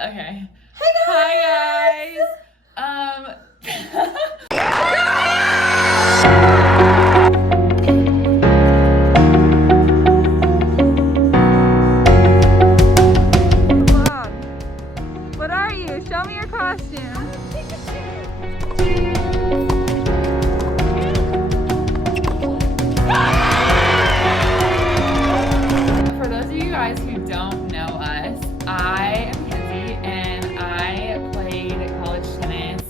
Okay. Hey Hi guys. Mom, what are you? Show me your costume. For those of you guys who don't know us, I am Kenzie and I played college tennis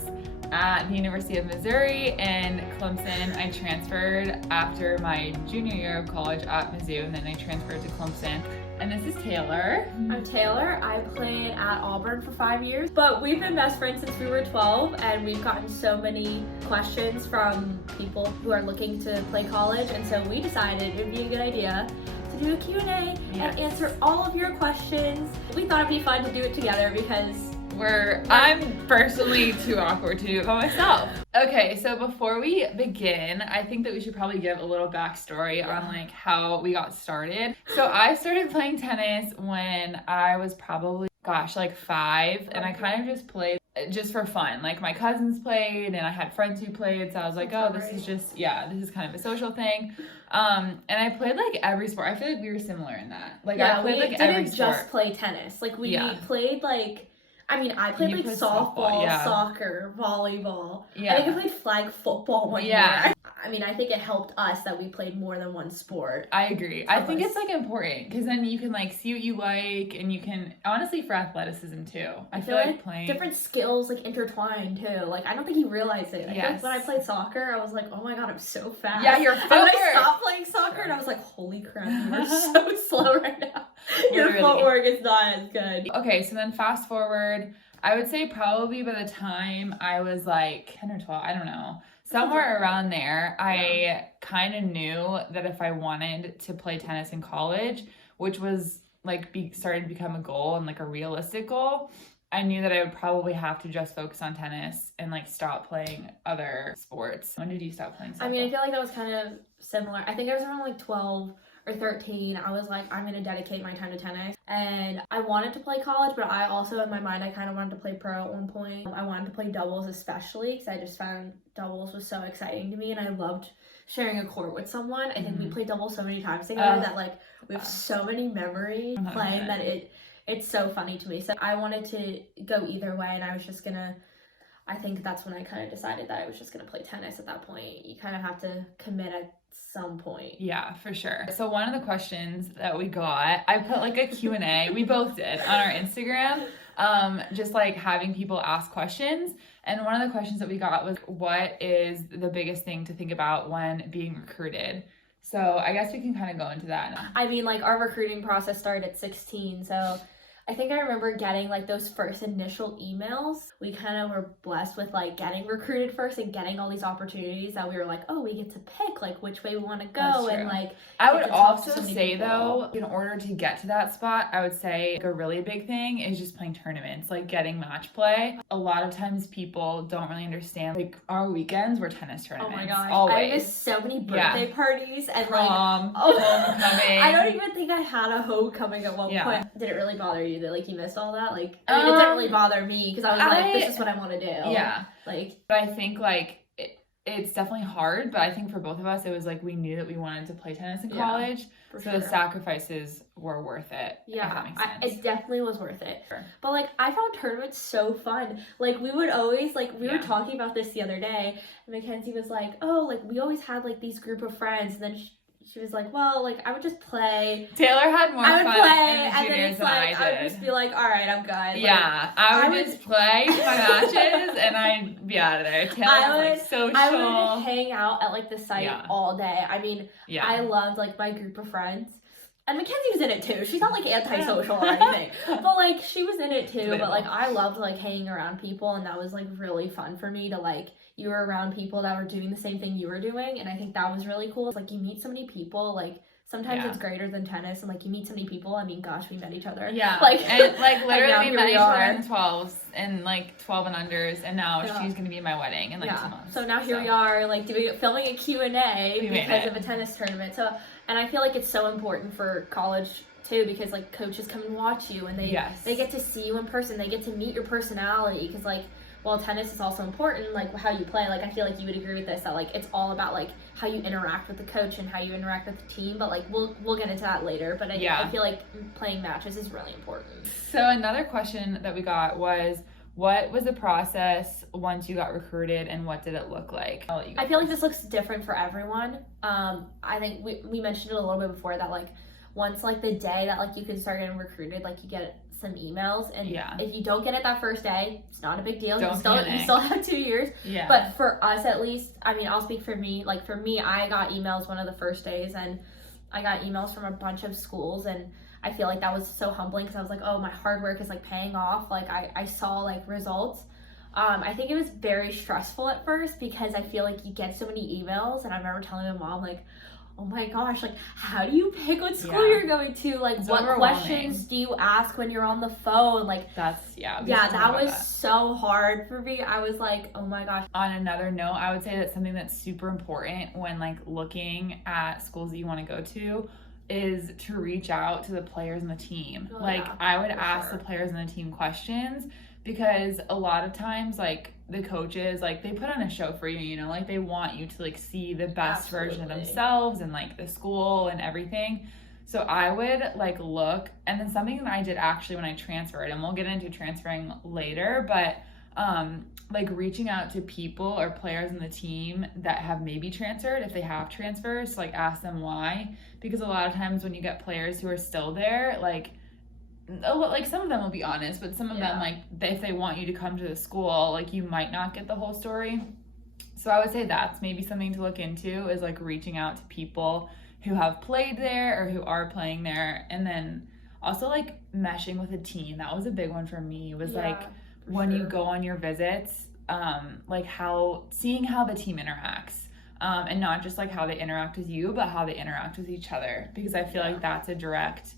at the University of Missouri in Clemson. I transferred after my junior year of college at Mizzou, and then I transferred to Clemson. And this is Taylor. I'm Taylor. I played at Auburn for 5 years, but we've been best friends since we were 12, and we've gotten so many questions from people who are looking to play college, and so we decided it would be a good idea to do a Q&A and answer all of your questions. We thought it'd be fun to do it together because I'm personally too awkward to do it by myself. Okay, so before we begin, I think that we should probably give a little backstory on like how we got started. So I started playing tennis when I was probably, like 5, and I kind of just played just for fun. Like my cousins played and I had friends who played, so I was like, oh, this is just, this is kind of a social thing. And I played like every sport. I feel like we were similar in that. Like I played like every sport. We didn't just play tennis. Like we played like, I played like softball, soccer, volleyball. Yeah. I think I played flag football one year. I think it helped us that we played more than one sport. I agree. I think it's like important because then you can like see what you like, and you can honestly for athleticism too. I feel like playing different skills like intertwined too. Like I don't think you realize it. I feel like when I played soccer, I was like, oh my god, I'm so fast. Yeah, your footwork. And when I stopped playing soccer, and I was like, holy crap, you're so slow right now. Your footwork is not as good. Okay, so then fast forward, I would say probably by the time I was like 10 or 12, I don't know, somewhere around there, I kind of knew that if I wanted to play tennis in college, which was like started to become a goal and like a realistic goal, I knew that I would probably have to just focus on tennis and like stop playing other sports. When did you stop playing softball? I feel like that was kind of similar. I think I was around like 12 or 13. I was like, I'm gonna dedicate my time to tennis, and I wanted to play college, but I also in my mind I kind of wanted to play pro at one point. I wanted to play doubles especially because I just found doubles was so exciting to me, and I loved sharing a court with someone. I think we played doubles so many times together that like we have so many memories playing that it's so funny to me. So I wanted to go either way, and I think that's when I kind of decided that I was just gonna play tennis at that point. You kind of have to commit at some point. Yeah, for sure. So one of the questions that we got, I put like a Q&A, we both did, on our Instagram, just like having people ask questions. And one of the questions that we got was, what is the biggest thing to think about when being recruited? So I guess we can kind of go into that now. Like our recruiting process started at 16, so I think I remember getting like those first initial emails. We kind of were blessed with like getting recruited first and getting all these opportunities that we were like, oh, we get to pick like which way we want to go. And like I would also say though, in order to get to that spot, I would say like a really big thing is just playing tournaments, like getting match play. A lot of times people don't really understand like our weekends were tennis tournaments. Oh my gosh, always. I missed so many birthday parties and prom, homecoming. I don't even think I had a homecoming at one point. Did it really bother you that like you missed all that? Like it didn't really bother me because I was like, this is what I want to do. Yeah. Like, but I think like it's definitely hard, but I think for both of us it was like we knew that we wanted to play tennis in college, so the sacrifices were worth it. Yeah, if that makes sense. It definitely was worth it. Sure. But like I found tournaments so fun. Like we would always we were talking about this the other day, and Mackenzie was like, oh, like we always had like these group of friends, and then she was like, well, like I would just play. Taylor had more fun in the juniors than I did. I would just be like, all right, I'm good. Yeah, like, I would just play my matches and I'd be out of there. Taylor was like social. I would hang out at like the site all day. I loved like my group of friends. And Mackenzie was in it too. She's not like antisocial or anything, but like she was in it too. But like I loved like hanging around people, and that was like really fun for me to like. You were around people that were doing the same thing you were doing, and I think that was really cool. It's like you meet so many people, like sometimes it's greater than tennis, and like you meet so many people. Gosh, we met each other. Yeah, and like literally we met each other in 12s and like 12 and unders, and now she's gonna be at my wedding in like 2 months. So now here we are, like filming a Q&A because of a tennis tournament. So, and I feel like it's so important for college too, because like coaches come and watch you, and they get to see you in person. They get to meet your personality, because like while tennis is also important, like how you play, like I feel like you would agree with this, that like it's all about like how you interact with the coach and how you interact with the team. But like we'll get into that later. But I feel like playing matches is really important. So another question that we got was, what was the process once you got recruited, and what did it look like? I feel like this looks different for everyone. I think we mentioned it a little bit before, that like once like the day that like you can start getting recruited, like you get some emails, and if you don't get it that first day, it's not a big deal. You still have 2 years. Yeah. But for us, at least, I mean, I'll speak for me. Like for me, I got emails one of the first days, and I got emails from a bunch of schools, and I feel like that was so humbling, because I was like, oh, my hard work is like paying off. Like I saw like results. I think it was very stressful at first, because I feel like you get so many emails, and I remember telling my mom like, oh my gosh, like how do you pick what school you're going to? Like it's what questions do you ask when you're on the phone? Like that was so hard for me. I was like, oh my gosh. On another note, I would say that something that's super important when like looking at schools that you want to go to is to reach out to the players and the team. I would ask the players and the team questions, because a lot of times like the coaches, like they put on a show for you, you know, like they want you to like see the best version of themselves and like the school and everything. So I would like look, and then something that I did actually when I transferred, and we'll get into transferring later, but like reaching out to people or players in the team that have maybe transferred, if they have transfers, like ask them why, because a lot of times when you get players who are still there, like some of them will be honest, but some of them, like if they want you to come to the school, like you might not get the whole story. So I would say that's maybe something to look into, is like reaching out to people who have played there or who are playing there. And then also like meshing with a team. That was a big one for me, was like when you go on your visits, like seeing how the team interacts, and not just like how they interact with you, but how they interact with each other, because I feel like that's a direct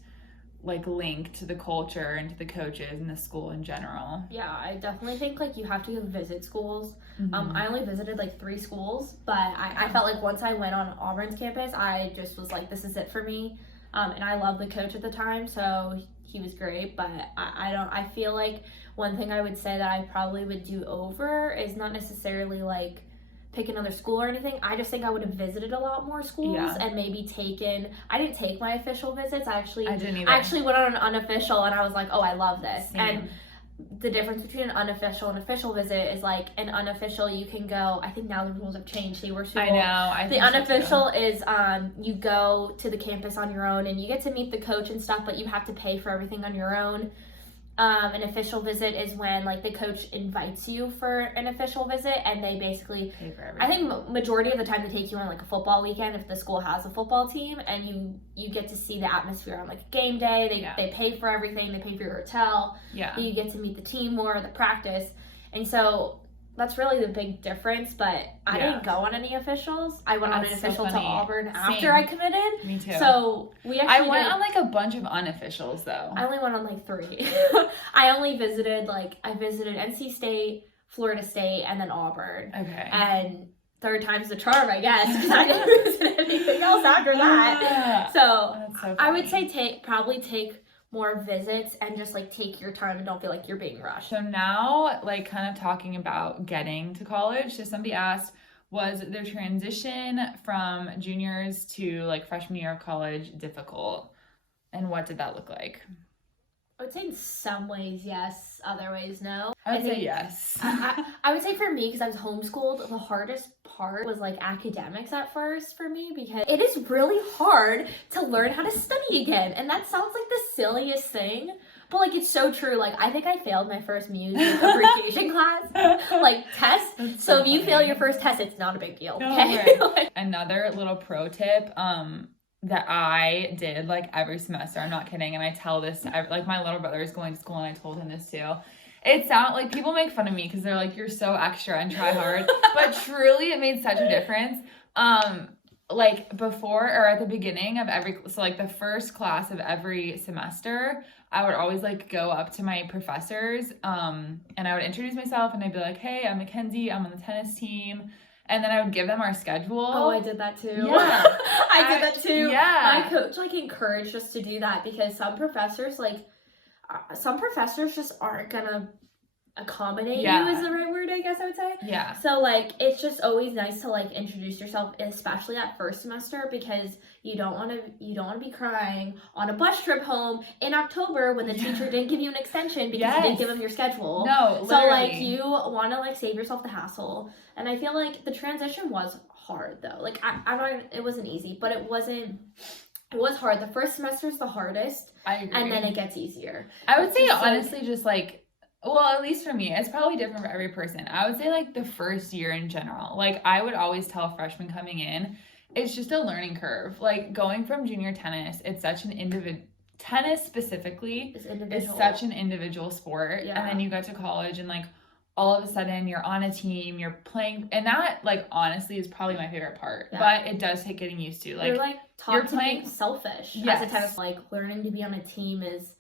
like link to the culture and to the coaches and the school in general. Yeah, I definitely think like you have to visit schools. I only visited like 3 schools, but I felt like once I went on Auburn's campus, I just was like, this is it for me. And I loved the coach at the time, so he was great. But I feel like one thing I would say that I probably would do over is not necessarily like pick another school or anything. I just think I would have visited a lot more schools and maybe I didn't take my official visits. I didn't either. I actually went on an unofficial, and I was like, oh, I love this. And the difference between an unofficial and official visit is like an unofficial, you can go, I think now the rules have changed. They were super. I know. The unofficial is you go to the campus on your own, and you get to meet the coach and stuff, but you have to pay for everything on your own. An official visit is when like the coach invites you for an official visit, and they basically pay for everything. I think majority of the time they take you on like a football weekend if the school has a football team, and you get to see the atmosphere on like game day. They pay for everything. They pay for your hotel. Yeah. You get to meet the team more, the practice, and so that's really the big difference. But I didn't go on any officials. I went on an official to Auburn after I committed. Me too. So I went on like a bunch of unofficials though. I only went on like 3. I only visited NC State, Florida State, and then Auburn. Okay. And third time's the charm, I guess, because I didn't visit anything else after that. So I would say probably take more visits and just like take your time and don't feel like you're being rushed. So now, like kind of talking about getting to college. So somebody asked, was their transition from juniors to like freshman year of college difficult? And what did that look like? I would say in some ways yes, other ways no. I would say yes. I would say for me, because I was homeschooled, the hardest part was like academics at first for me, because it is really hard to learn how to study again. And that sounds like the silliest thing, but like it's so true. Like I think I failed my first music appreciation class, like test. So if you fail your first test, it's not a big deal. Okay. Right. Another little pro tip, that I did like every semester, I'm not kidding, and I tell this to like my little brother is going to school, and I told him this too. It sounds like people make fun of me because they're like, you're so extra and try hard, but truly it made such a difference. Like before or at the beginning of like the first class of every semester, I would always like go up to my professors, and I would introduce myself, and I'd be like, hey, I'm Mackenzie, I'm on the tennis team. and then I would give them our schedule. Oh, I did that too. Yeah. I did that too. Yeah. My coach like encouraged us to do that because some professors just aren't gonna accommodate Yeah. you is the right word, I guess I would say. Yeah. So like it's just always nice to like introduce yourself, especially at first semester, because you don't want to be crying on a bus trip home in October when the teacher didn't give you an extension because you didn't give them your schedule. No, literally. So like you want to like save yourself the hassle, and I feel like the transition was hard though. Like it wasn't easy, but it was hard. The first semester is the hardest. I agree. And then it gets easier. I would say honestly just like, well, at least for me, it's probably different for every person. I would say like the first year in general, like I would always tell freshmen coming in, it's just a learning curve. Like going from junior tennis, it's such an tennis specifically is such an individual sport. Yeah. And then you get to college and like all of a sudden you're on a team, you're playing, and that like honestly is probably my favorite part. Yeah. But it does take getting used to. Like you're like taught to be selfish. Yes. As a tennis, like learning to be on a team is,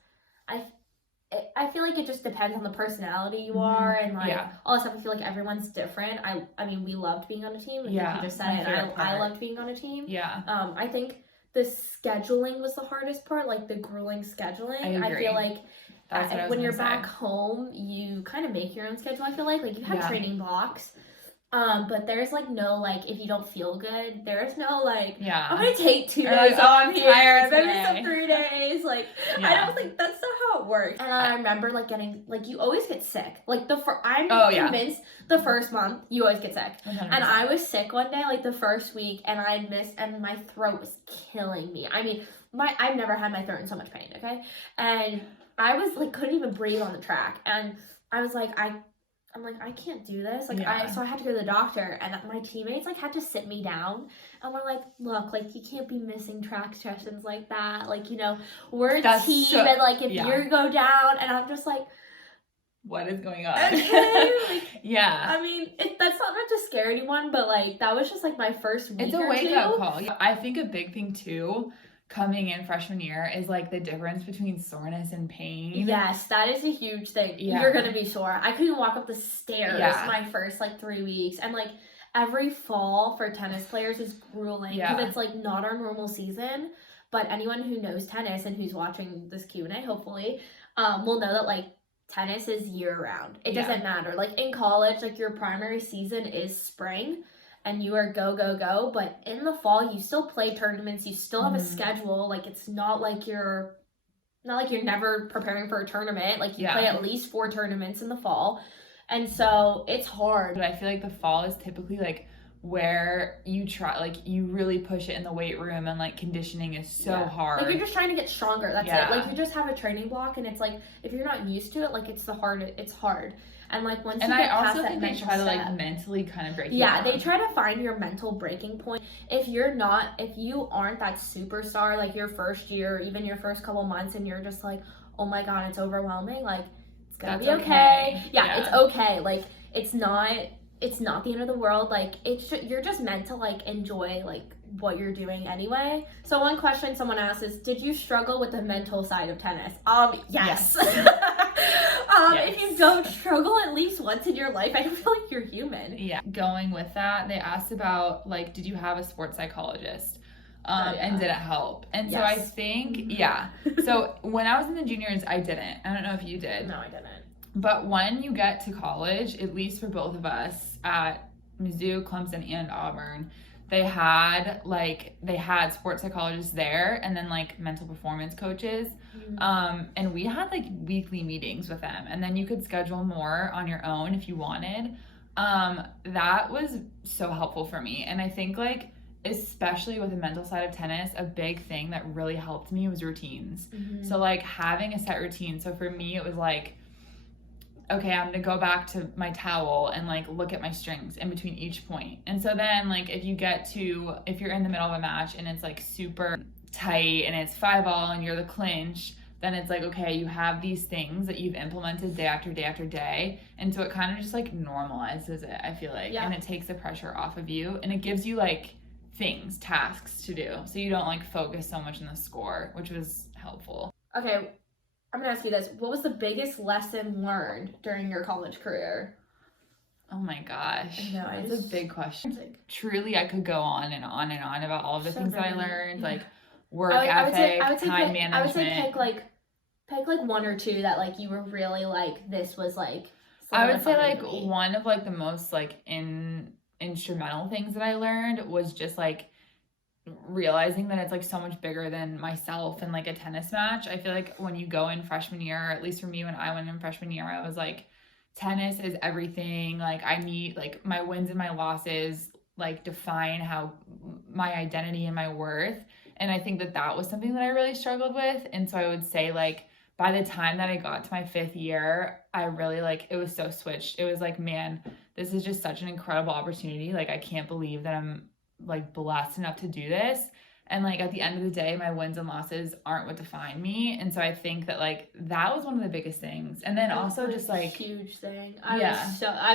I feel like it just depends on the personality you are and like all that stuff. I feel like everyone's different. I mean, we loved being on a team. Like you just said it. I loved being on a team. Yeah. I think the scheduling was the hardest part, like the grueling scheduling. I feel like when you're back home, you kind of make your own schedule. I feel like you have training blocks. But there's like no like if you don't feel good, there's no like I'm gonna take 2 days off here, maybe some 3 days. Like I don't think that's not how it works. And I remember like getting like you always get sick. Like I'm convinced the first month you always get sick. 100%. And I was sick one day like the first week, and I missed, and my throat was killing me. I mean I've never had my throat in so much pain. Okay, and I was like couldn't even breathe on the track, and I was like I'm like, I can't do this. Like, so I had to go to the doctor, and my teammates, like, had to sit me down, and we're like, look, like, you can't be missing track sessions like that. Like, you know, we're a team, and, like, if you go down, and I'm just like, what is going on? Okay. Like, yeah. I mean, that's not meant to scare anyone, but, like, that was just, like, my first week. It's a wake-up call. I think a big thing, too, coming in freshman year is like the difference between soreness and pain. Yes, that is a huge thing. Yeah. You're gonna be sore. I couldn't walk up the stairs my first like 3 weeks, and like every fall for tennis players is grueling because it's like not our normal season. But anyone who knows tennis and who's watching this Q&A hopefully will know that like tennis is year round. It doesn't matter. Like in college, like your primary season is spring and you are go, but in the fall you still play tournaments, you still have a schedule. Like it's not like you're never preparing for a tournament. Like you play at least 4 tournaments in the fall, and so it's hard. But I feel like the fall is typically like where you try, like you really push it in the weight room, and like conditioning is so hard. Like you're just trying to get stronger. That's it. Like you just have a training block, and it's like if you're not used to it, like it's hard. And like once you get past that mental step. And I also think they try to like mentally kind of break you down. They try to find your mental breaking point. If you aren't that superstar, like your first year, even your first couple months, and you're just like, oh my god, it's overwhelming. Like it's gonna be okay. Yeah, it's okay. Like it's not the end of the world. Like you're just meant to like enjoy like what you're doing anyway. So one question someone asked is, did you struggle with the mental side of tennis? Yes. If you don't struggle at least once in your life, I don't feel like you're human. Yeah. Going with that, they asked about like, did you have a sports psychologist? And did it help? And so I think, so when I was in the juniors, I didn't. I don't know if you did. No, I didn't. But when you get to college, at least for both of us at Mizzou, Clemson, and Auburn, they had sports psychologists there, and then like mental performance coaches. And we had like weekly meetings with them, and then you could schedule more on your own if you wanted. That was so helpful for me. And I think like, especially with the mental side of tennis, a big thing that really helped me was routines. So like having a set routine. So for me, it was like, okay, I'm gonna go back to my towel and like look at my strings in between each point. And so then like if you're in the middle of a match and it's like super tight and it's 5-all and you're the clinch, then it's like, okay, you have these things that you've implemented day after day after day. And so it kind of just like normalizes it, I feel like. And it takes the pressure off of you, and it gives you like tasks to do. So you don't like focus so much on the score, which was helpful. Okay, I'm gonna ask you this. What was the biggest lesson learned during your college career? Oh my gosh. I know, That's a big question. Like, Truly, I could go on and on and on about all of the things that I learned, like work I would say time management. I would say pick like one or two that like you were really like, this was like I would say like solidifying me. one of like the most like instrumental things that I learned was just like realizing that it's like so much bigger than myself and like a tennis match. I feel like when you go in freshman year, or at least for me when I went in freshman year, I was like, tennis is everything. Like I need like my wins and my losses like define how my identity and my worth. And I think that that was something that I really struggled with. And so I would say like by the time that I got to my 5th year, I really like, it was so switched. It was like, man, this is just such an incredible opportunity. Like I can't believe that I'm like blessed enough to do this. And like at the end of the day, my wins and losses aren't what define me. And so I think that like that was one of the biggest things. And then also just like huge thing. I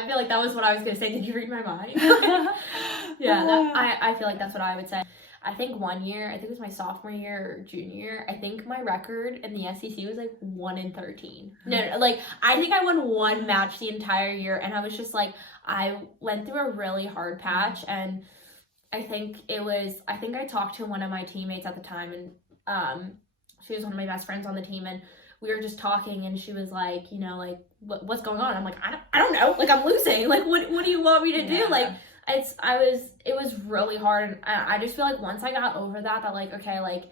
feel like that was what I was gonna say. Did you read my mind? I feel like that's what I would say. I think one year, I think it was my sophomore year or junior year, I think my record in the SEC was like 1-13. No, like I think I won one match the entire year, and I was just like, I went through a really hard patch, and I think I talked to one of my teammates at the time, and she was one of my best friends on the team, and we were just talking, and she was like, you know, like what's going on? I'm like, I don't know, like I'm losing, like what do you want me to do? Like it was really hard, and I just feel like once I got over that like, okay, like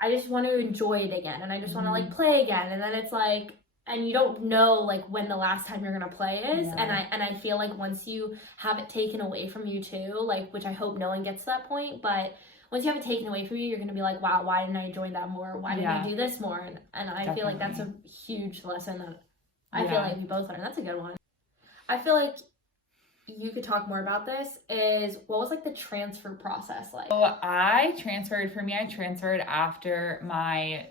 I just want to enjoy it again, and I just want to like play again, and then it's like, and you don't know like when the last time you're gonna play is, and I feel like once you have it taken away from you too, like, which I hope no one gets to that point, but once you have it taken away from you, you're gonna be like, wow, why didn't I enjoy that more? Why didn't I do this more? And I feel like that's a huge lesson that I feel like we both learned. That's a good one. I feel like you could talk more about this. Is what was like the transfer process like? So I transferred after my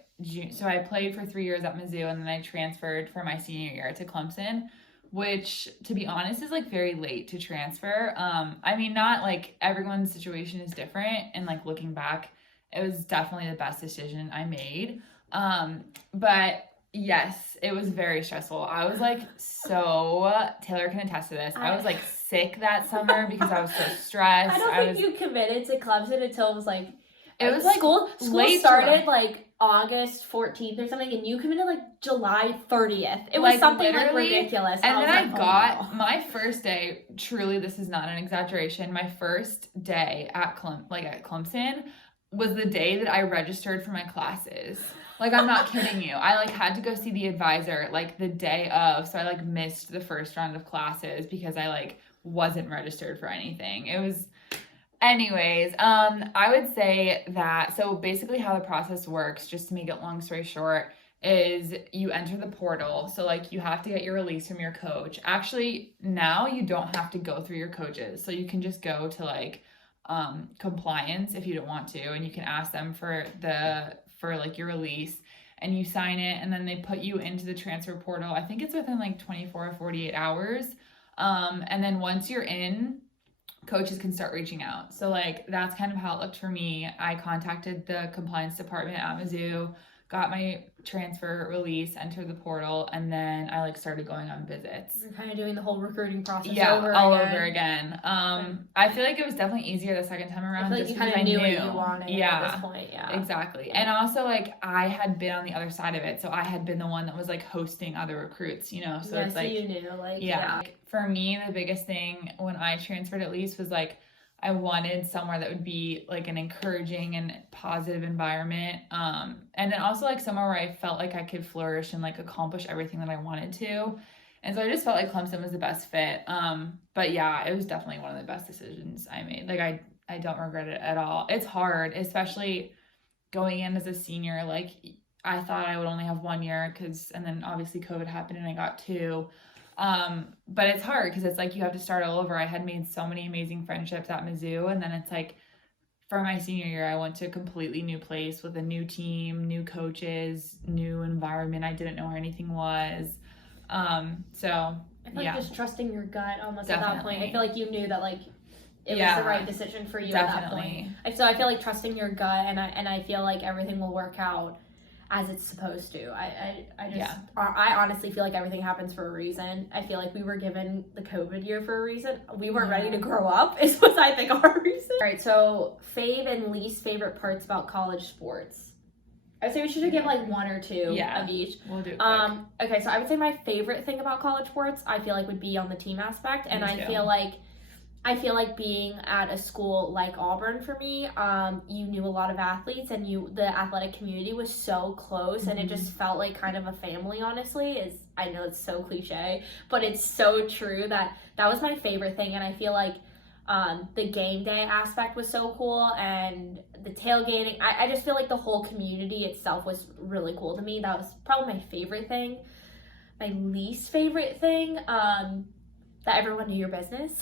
so I played for 3 years at Mizzou, and then I transferred for my senior year to Clemson, which to be honest is like very late to transfer. I mean, not like everyone's situation is different, and like looking back, it was definitely the best decision I made. But yes, it was very stressful. I was like, Taylor can attest to this. I was like sick that summer because I was so stressed. I don't think you committed to Clemson until it was like, it was like school started like August 14th or something, and you committed like July 30th. It was like, something like ridiculous. And then I got my first day, truly, this is not an exaggeration, my first day at Clemson was the day that I registered for my classes. Like, I'm not kidding you. I like had to go see the advisor like the day of, so I like missed the first round of classes because I like wasn't registered for anything. It was, anyways, I would say that, so basically how the process works, just to make it long story short, is you enter the portal. So like you have to get your release from your coach. Actually, now you don't have to go through your coaches. So you can just go to like compliance if you don't want to, and you can ask them for like your release, and you sign it, and then they put you into the transfer portal. I think it's within like 24 or 48 hours. And then once you're in, coaches can start reaching out. So like that's kind of how it looked for me. I contacted the compliance department at Mizzou, got my transfer release, entered the portal, and then I like started going on visits. You're kind of doing the whole recruiting process over again. I feel like it was definitely easier the second time around. I feel like you kind of knew what you wanted at this point. Yeah, exactly. And also like I had been on the other side of it, so I had been the one that was like hosting other recruits, you know. So it's like, so you knew, like, Like, for me, the biggest thing when I transferred at least was like I wanted somewhere that would be like an encouraging and positive environment. And then also like somewhere where I felt like I could flourish and like accomplish everything that I wanted to. And so I just felt like Clemson was the best fit. But yeah, it was definitely one of the best decisions I made. Like I don't regret it at all. It's hard, especially going in as a senior. Like I thought I would only have 1 year and then obviously COVID happened and I got 2. But it's hard because it's like you have to start all over. I had made so many amazing friendships at Mizzou, and then it's like for my senior year I went to a completely new place with a new team, new coaches, new environment. I didn't know where anything was. So I feel like just trusting your gut almost Definitely. At that point. I feel like you knew that like it was the right decision for you at that point. So I feel like trusting your gut, and I feel like everything will work out as it's supposed to. I just, Yeah. I honestly feel like everything happens for a reason. I feel like we were given the COVID year for a reason. We weren't ready to grow up is what I think our reason. All right, so fave and least favorite parts about college sports. I would say we should give like one or two of each. We'll do it quick. Okay, so I would say my favorite thing about college sports, I feel like would be on the team aspect. And I feel like being at a school like Auburn for me, you knew a lot of athletes and the athletic community was so close and it just felt like kind of a family, honestly. I know it's so cliche, but it's so true that was my favorite thing. And I feel like the game day aspect was so cool and the tailgating. I just feel like the whole community itself was really cool to me. That was probably my favorite thing. My least favorite thing, that everyone knew your business.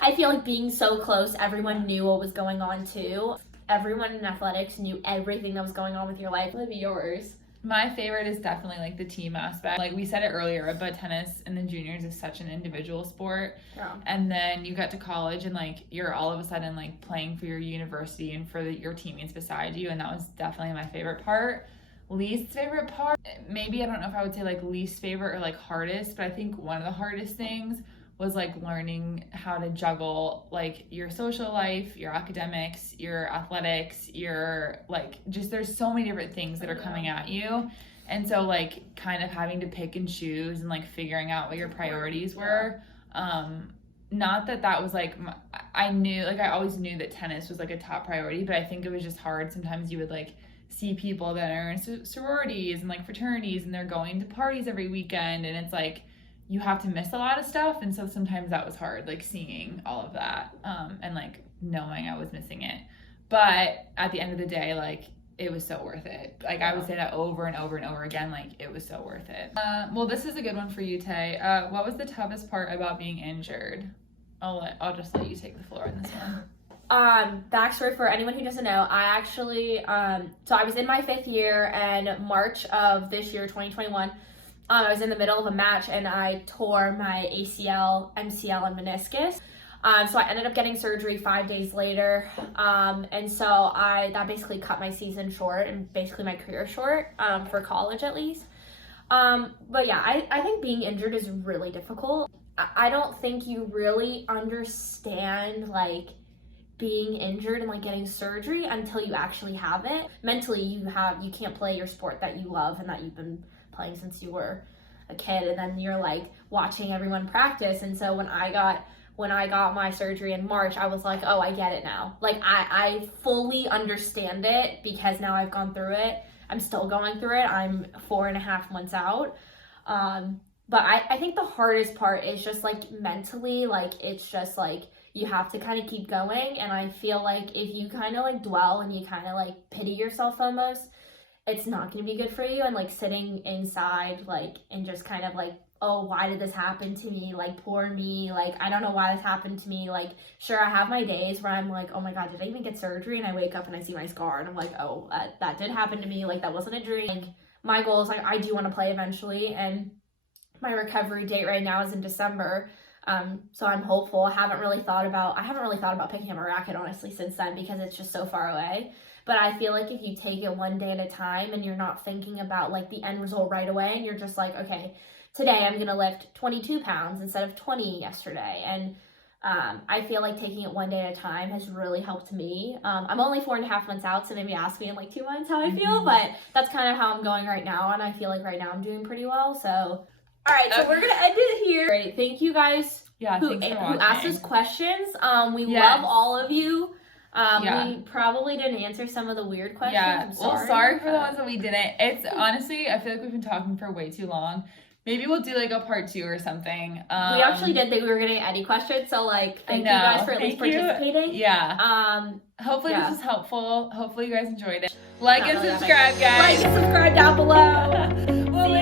I feel like being so close, everyone knew what was going on too. Everyone in athletics knew everything that was going on with your life. What would be yours? My favorite is definitely like the team aspect. Like we said it earlier, but tennis in the juniors is such an individual sport. Yeah. And then you get to college and like you're all of a sudden like playing for your university and for your teammates beside you. And that was definitely my favorite part. Least favorite part, maybe I don't know if I would say like least favorite or like hardest, but I think one of the hardest things was like learning how to juggle like your social life, your academics, your athletics, your like just there's so many different things that are coming at you. And so like kind of having to pick and choose and like figuring out what your priorities were. Not that was like, I always knew that tennis was like a top priority, but I think it was just hard. Sometimes you would like see people that are in sororities and like fraternities and they're going to parties every weekend and it's like, you have to miss a lot of stuff. And so sometimes that was hard, like seeing all of that and like knowing I was missing it. But at the end of the day, like it was so worth it. Like I would say that over and over and over again, like it was so worth it. Well, this is a good one for you, Tay. What was the toughest part about being injured? I'll just let you take the floor on this one. Backstory for anyone who doesn't know, I actually, so I was in my 5th year and March of this year, 2021, I was in the middle of a match and I tore my ACL, MCL, and meniscus. So I ended up getting surgery 5 days later. And so that basically cut my season short and basically my career short, for college at least. But yeah, I think being injured is really difficult. I don't think you really understand like being injured and like getting surgery until you actually have it. Mentally, you can't play your sport that you love and that you've been playing since you were a kid, and then you're like watching everyone practice. And so when I got my surgery in March, I was like, oh, I get it now. Like I fully understand it because now I've gone through it. I'm still going through it. I'm 4.5 months out. But I think the hardest part is just like mentally, like it's just like you have to kind of keep going. And I feel like if you kind of like dwell and you kind of like pity yourself almost, it's not going to be good for you. And like sitting inside like and just kind of like, oh, why did this happen to me? Like poor me. Like I don't know why this happened to me. Like sure, I have my days where I'm like, oh my god, did I even get surgery? And I wake up and I see my scar and I'm like, oh, that did happen to me. Like that wasn't a dream. Like, my goal is like I do want to play eventually, and my recovery date right now is in December. So I'm hopeful. I haven't really thought about picking up a racket honestly since then because it's just so far away. But I feel like if you take it one day at a time and you're not thinking about like the end result right away and you're just like, okay, today I'm going to lift 22 pounds instead of 20 yesterday. And I feel like taking it one day at a time has really helped me. I'm only 4.5 months out, so maybe ask me in like 2 months how I feel, but that's kind of how I'm going right now. And I feel like right now I'm doing pretty well. So, all right, so we're going to end it here. Great. Thank you guys who asked us questions. We love all of you. We probably didn't answer some of the weird questions. Yeah, well, sorry for the ones that we didn't. It's honestly, I feel like we've been talking for way too long. Maybe we'll do like a part 2 or something. We actually did think we were getting any questions, so like thank you guys for at least participating. Yeah. Hopefully this was helpful. Hopefully you guys enjoyed it. Like and subscribe, guys. Like and subscribe down below. We'll